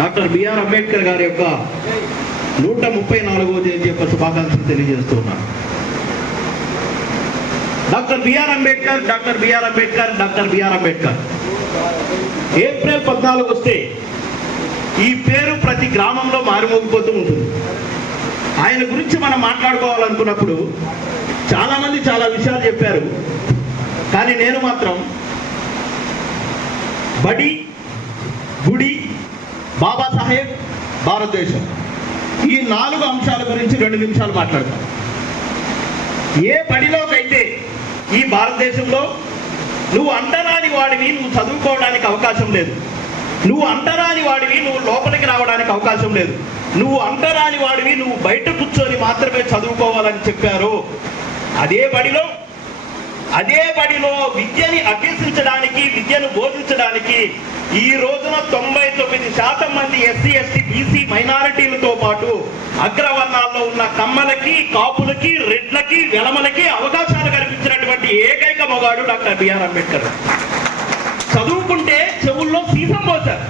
Doctor B R Ambedkar గారి యొక్క 134వ జయంతి యొక్క శుభాకాంక్షలు తెలియజేస్తున్నాను. Doctor B R Ambedkar, doctor B R Ambedkar, doctor B R Ambedkar. April 14 వస్తే ఈ పేరు ప్రతి గ్రామంలో మారుమోగిపోతూ ఉంటుంది. ఆయన గురించి మనం మాట్లాడుకోవాలనుకున్నప్పుడు చాలామంది చాలా విషయాలు చెప్పారు. కానీ నేను మాత్రం బడి, గుడి, బాబాసాహెబ్, భారతదేశం, ఈ 4 అంశాల గురించి 2 నిమిషాలు మాట్లాడతాం. ఏ బడిలోకైతే ఈ భారతదేశంలో నువ్వు అంటరాని వాడివి, నువ్వు చదువుకోవడానికి అవకాశం లేదు. నువ్వు అంటరాని వాడివి, నువ్వు లోపలికి రావడానికి అవకాశం లేదు. నువ్వు అంటరాని వాడివి, నువ్వు బయట కూర్చొని మాత్రమే చదువుకోవాలని చెప్పారు. అదే బడిలో విద్యని అభ్యసించడానికి, విద్యను బోధించడానికి ఈ రోజున 99% మంది ఎస్సీ, ఎస్టీ, బీసీ మైనారిటీలతో పాటు అగ్రవర్ణాల్లో ఉన్న కమ్మలకి, కాపులకి, రెడ్లకి, వెలమలకి అవకాశాలు కల్పించినటువంటి ఏకైక మొగాడు డాక్టర్ బిఆర్ అంబేద్కర్. చదువుకుంటే చెవుల్లో సీసం పోశారు.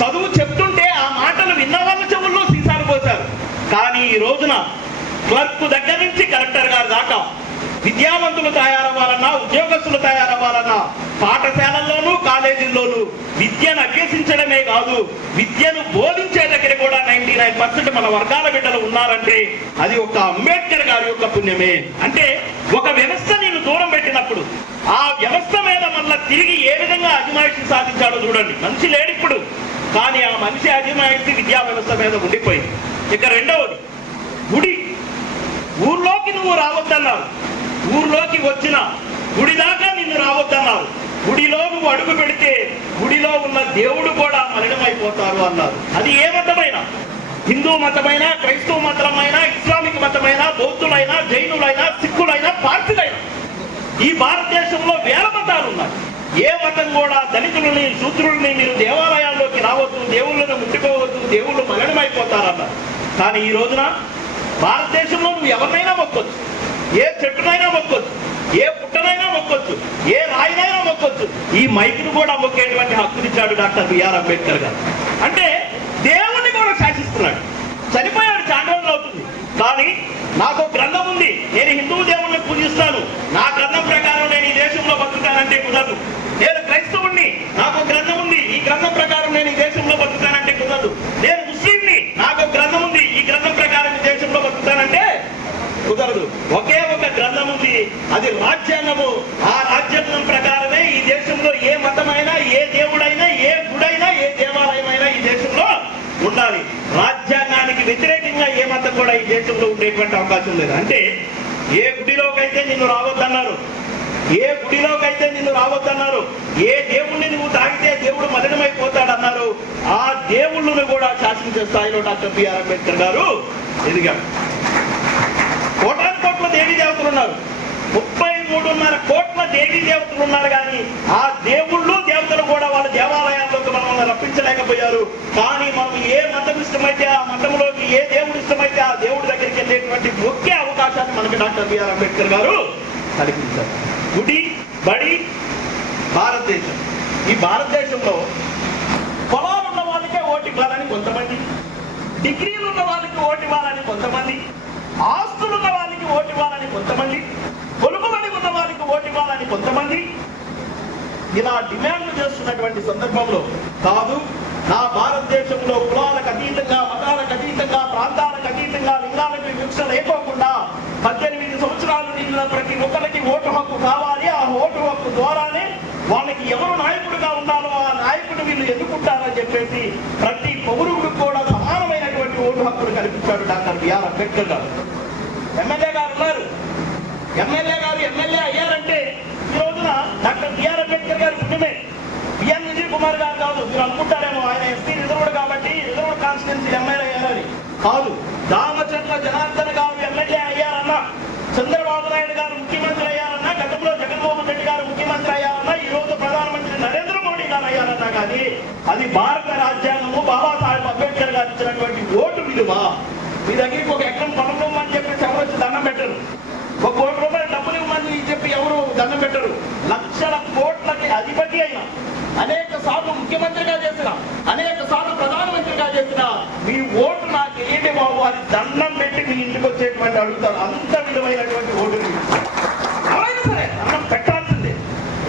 చదువు చెప్తుంటే ఆ మాటలు విన్న వాళ్ళ చెవుల్లో సీసాలు పోశారు. కానీ ఈ రోజున క్లర్క్ దగ్గర నుంచి కలెక్టర్ గారి దాకా విద్యావంతులు తయారవ్వాలన్నా, ఉద్యోగస్తులు తయారవ్వాలన్నా పాఠశాలల్లోనూ, కాలేజీల్లోనూ విద్యను అభ్యసించడమే కాదు, విద్యను బోధించే దగ్గర కూడా 99% మన వర్గాల బిడ్డలు ఉన్నారంటే అది ఒక అంబేద్కర్ గారి యొక్క పుణ్యమే. అంటే ఒక వ్యవస్థ నేను దూరం పెట్టినప్పుడు ఆ వ్యవస్థ మీద మళ్ళీ తిరిగి ఏ విధంగా అజమాయిషి సాధించాడో చూడండి. మనిషి లేడు ఇప్పుడు, కానీ ఆ మనిషి అజమాయిషి విద్యా వ్యవస్థ మీద ఉండిపోయింది. ఇక రెండవది గుడి. ఊర్లోకి నువ్వు రావద్దన్నారు, ఊర్లోకి వచ్చిన గుడి దాకా నిన్ను రావద్దన్నారు. గుడిలో నువ్వు అడుగు పెడితే గుడిలో ఉన్న దేవుడు కూడా మలినమైపోతారు అన్నారు. అది ఏ మతమైనా, హిందూ మతమైనా, క్రైస్తవ మతమైనా, ఇస్లామిక్ మతమైనా, బౌద్ధులైనా, జైనులైనా, సిక్కులైనా, పార్సీలైనా, ఈ భారతదేశంలో వేల మతాలు ఉన్నాయి. ఏ మతం కూడా దళితులని, శూద్రుల్ని మీరు దేవాలయాల్లోకి రావద్దు, దేవుళ్ళను ముట్టుకోవద్దు, దేవుళ్ళు మలినమైపోతారన్నారు. కానీ ఈ రోజున భారతదేశంలో నువ్వు ఎవరినైనా మొక్కొచ్చు, ఏ చెట్టునైనా మొక్కొచ్చు, ఏ పుట్టనైనా మొక్కొచ్చు, ఏ రాయినైనా మొక్కొచ్చు. ఈ మైకును కూడా మొక్కేటువంటి హక్కునిచ్చాడు డాక్టర్ బిఆర్ అంబేద్కర్ గారు. అంటే దేవుణ్ణి కూడా శాసిస్తున్నాడు. చనిపోయాడు, చాలా రోజులు అవుతుంది, కానీ నాకు గ్రంథం ఉంది, నేను హిందువు దేవుణ్ణి పూజిస్తాను, నా గ్రంథం ప్రకారం నేను ఈ దేశంలో బతుకుతానంటే కుదరదు. నేను క్రైస్తవుణ్ణి, నాకు గ్రంథం ఉంది, ఈ గ్రంథం ప్రకారం నేను ఈ దేశంలో బతుకుతానంటే కుదరదు. నేను ముస్లింని, నాకు గ్రంథం ఉంది, ఈ గ్రంథం ప్రకారం ఈ దేశంలో బతుకుతానంటే కుదరదు. ఒకే ఒక గ్రంథం ఉంది, అది రాజ్యాంగము. ఆ రాజ్యాంగం ప్రకారమే ఈ దేశంలో ఏ మతమైనా, ఏ దేవుడైనా, ఏ గుడైనా, ఏ దేవాలయమైనా ఈ దేశంలో ఉండాలి. రాజ్యాంగానికి వ్యతిరేకంగా ఏ మతం కూడా ఈ దేశంలో ఉండేటువంటి అవకాశం లేదు. అంటే ఏ గుడిలోకైతే నిన్ను రావద్దన్నారు, ఏ గుడిలోకైతే నిన్ను రావద్దన్నారు, ఏ దేవుణ్ణి నువ్వు తాగితే దేవుడు మలినమైపోతాడన్నారు, ఆ దేవుళ్ళను కూడా శాసించే స్థాయిలో డాక్టర్ బిఆర్ అంబేద్కర్ గారు ఎదిగారు. కోటాను కోట్ల దేవీ దేవతలు ఉన్నారు, 33.5 కోట్ల దేవీ దేవతలు ఉన్నారు. కానీ ఆ దేవుళ్ళు, దేవతలు కూడా వాళ్ళ దేవాలయాల్లోకి మనల్ని రప్పించలేకపోయారు. కానీ మనం ఏ మతం ఇష్టమైతే ఆ మతంలోకి, ఏ దేవుడు ఇష్టమైతే ఆ దేవుడి దగ్గరికి వెళ్ళేటువంటి ముఖ్య అవకాశాన్ని మనకి డాక్టర్ బిఆర్ అంబేద్కర్ గారు కల్పించారు. గుడి, బడి, భారతదేశం. ఈ భారతదేశంలో పొలాలు ఉన్న వాళ్ళకే ఓటు ఇవ్వాలని కొంతమంది, డిగ్రీలు ఉన్న వాళ్ళకి ఓటు ఇవ్వాలని కొంతమంది, ఆస్తులున్న వాళ్ళకి ఓటు ఇవ్వాలని కొంతమంది, కొలుకుబడి ఉన్న వాళ్ళకి ఓటు ఇవ్వాలని కొంతమంది ఇలా డిమాండ్లు చేస్తున్నటువంటి సందర్భంలో కాదు, నా భారతదేశంలో కులాలకు అతీతంగా, మతాలకు అతీతంగా, ప్రాంతాలకు అతీతంగా, లింగాలకు వివక్ష లేకోకుండా 18 సంవత్సరాలు నిండిన ప్రతి ఒక్కరికి ఓటు హక్కు కావాలి. ఆ ఓటు హక్కు ద్వారానే వాళ్ళకి ఎవరు నాయకుడిగా ఉండాలో ఆ నాయకుడు వీళ్ళు ఎన్నుకుంటారని చెప్పేసి ప్రతి పౌరుడికి కూడా సమానమైనటువంటి ఓటు హక్కును కల్పించాడు డాక్టర్ బిఆర్ అంబేద్కర్ గారు. ఎమ్మెల్యే గారు ఉన్నారు, ఎమ్మెల్యే గారు ఎమ్మెల్యే అయ్యారంటే ఈ రోజున డాక్టర్ బిఆర్ అంబేద్కర్ గారి పుణ్యమే. బిఎన్ విజయ్ కుమార్ గారు కాదు, మీరు అనుకుంటారేమో ఆయన ఎస్పీ రిజర్వ్డ్ కాబట్టి రిజర్వ్డ్ కాన్స్టిట్యున్సీ ఎమ్మెల్యే అయ్యారని. కాదు, దామచంద్ర జనార్దన్ గారు ఎమ్మెల్యే అయ్యారన్నా, చంద్రబాబు నాయుడు గారు ముఖ్యమంత్రి అయ్యారన్నా, గతంలో జగన్మోహన్ రెడ్డి గారు ముఖ్యమంత్రి అయ్యారన్నా, ఈ రోజు ప్రధానమంత్రి నరేంద్ర మోడీ గారు అయ్యారన్నా, కానీ అది భారత రాజ్యాంగము, బాబాసాహెబ్ అంబేద్కర్ గారు ఇచ్చినటువంటి ఓటు విలువ. మీ దగ్గరికి ఒక ఎకరం పొలం ఇవ్వమని చెప్పి ఎవరు వచ్చి దండం పెట్టరు, ఒక ₹1 డబ్బులు ఇవ్వమని చెప్పి ఎవరు దండం పెట్టరు. లక్షల కోట్లకి అధిపతి అయిన అనేక సార్లు ముఖ్యమంత్రిగా చేసిన, అనేక సార్లు ప్రధానమంత్రిగా చేసిన, మీ ఓటు నాకు ఏంటి బాబు అని దండం పెట్టి మీ ఇంటికి వచ్చేటువంటి అడుగుతారు. అంత విలువైనటువంటి ఓటు ఎవరైనా సరే దండం పెట్టాల్సిందే.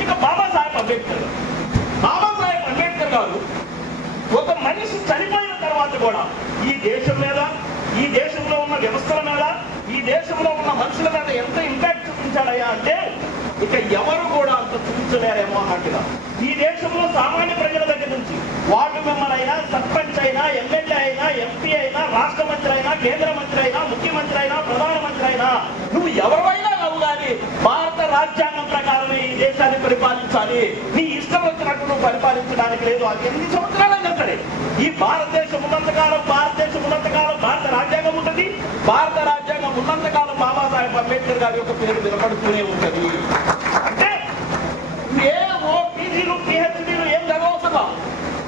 ఇక బాబాసాహెబ్ అంబేద్కర్ గారు, బాబాసాహెబ్ అంబేద్కర్ గారు ఒక మనిషి చనిపోయిన తర్వాత కూడా ఈ దేశం మీద, ఈ దేశంలో ఉన్న వ్యవస్థల మీద, ఈ దేశంలో ఉన్న మనుషుల మీద ఎంత ఇంపాక్ట్ చూపించాడయ్యా అంటే ఇక ఎవరు కూడా అంత చూపించలేరేమో అన్నట్టుగా. ఈ దేశంలో సామాన్య ప్రజల దగ్గర నుంచి వార్డు మెంబర్ అయినా, సర్పంచ్ అయినా, ఎమ్మెల్యే అయినా, ఎంపీ అయినా, రాష్ట్ర మంత్రి అయినా, కేంద్ర మంత్రి అయినా, ముఖ్యమంత్రి అయినా, ప్రధానమంత్రి అయినా, నువ్వు ఎవరైనా నువ్వు కానీ భారత రాజ్యాంగం ప్రకారమే ఈ దేశాన్ని పరిపాలించాలి, నీ ఇష్టం వచ్చినట్టు నువ్వు పరిపాలించడానికి లేదు. అది ఎన్ని సంవత్సరాలైనా సరే ఈ భారతదేశం ఉన్నంతకాలం, భారతదేశం ఉన్నంతకాలం భారత రాజ్యాంగం ఉంటుంది. భారత రాజ్యాంగం ఉన్నంతకాలం బాబాసాహెబ్ అంబేద్కర్ గారి యొక్క పేరు నిలబడుతూనే ఉంటుంది. అంటే పీజీలు, పిహెచ్డీలు ఏం చదవవుతుందా,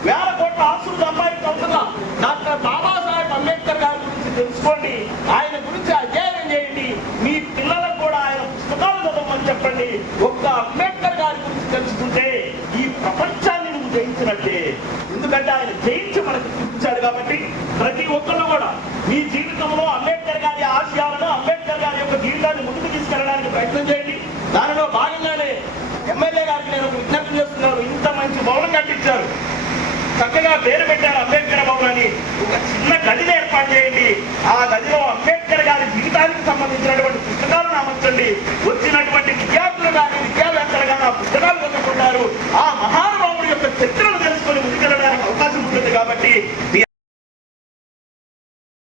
వేల కోట్ల ఆస్తులు సంపాదించవుతుందా? డాక్టర్ బాబాసాహెబ్ అంబేద్కర్ గారి గురించి తెలుసుకోండి, ఆయన గురించి అధ్యయనం చేయండి, మీ పిల్లలకు కూడా ఆయన పుస్తకాలు చదవమని చెప్పండి. ఒక్క అంబేద్కర్ గారి గురించి తెలుసుకుంటే ఈ ప్రపంచాన్ని నువ్వు జయించినట్టే. ఎందుకంటే ఆయన జయించి మనకు చూపించాడు. కాబట్టి ప్రతి ఒక్కరు కూడా మీ జీవితంలో అంబేద్కర్ గారి ఆశయాలను, అంబేద్కర్ గారి యొక్క జీవితాన్ని ముందుకు తీసుకెళ్ళడానికి ప్రయత్నం చేయండి. దానిలో భాగంగానే ఎమ్మెల్యే గారికి నేను విజ్ఞప్తి చేస్తున్నాను. ఇంత మంచి భవనం కట్టించారు, చక్కగా పేరు పెట్టారు అంబేద్కర్ భవన్ అని. ఒక చిన్న గదిని ఏర్పాటు చేయండి. ఆ గదిలో అంబేద్కర్ గారి